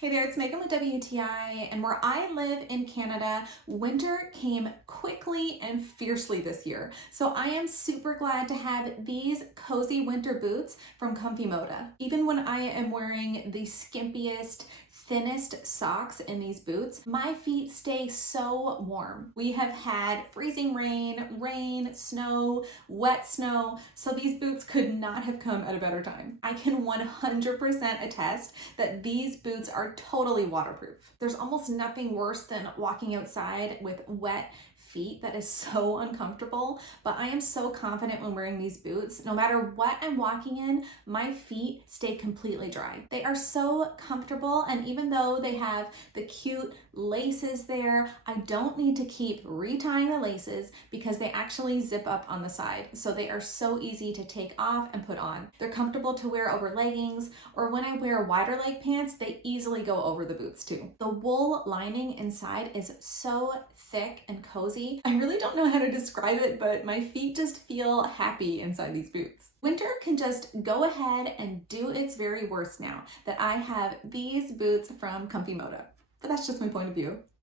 Hey there, it's Megan with WTI, and where I live in Canada, winter came quickly and fiercely this year. So I am super glad to have these cozy winter boots from Moda. Even when I am wearing the skimpiest, thinnest socks in these boots, my feet stay so warm. We have had freezing rain, snow, wet snow, so these boots could not have come at a better time. I can 100% attest that these boots are totally waterproof. There's almost nothing worse than walking outside with wet feet. That is so uncomfortable, but I am so confident when wearing these boots. No matter what I'm walking in, my feet stay completely dry. They are so comfortable, and even though they have the cute laces there, I don't need to keep retying the laces because they actually zip up on the side. So they are so easy to take off and put on. They're comfortable to wear over leggings, or when I wear wider leg pants, they easily go over the boots too. The wool lining inside is so thick and cozy. I really don't know how to describe it, but my feet just feel happy inside these boots. Winter can just go ahead and do its very worst now that I have these boots from Moda. But that's just my point of view.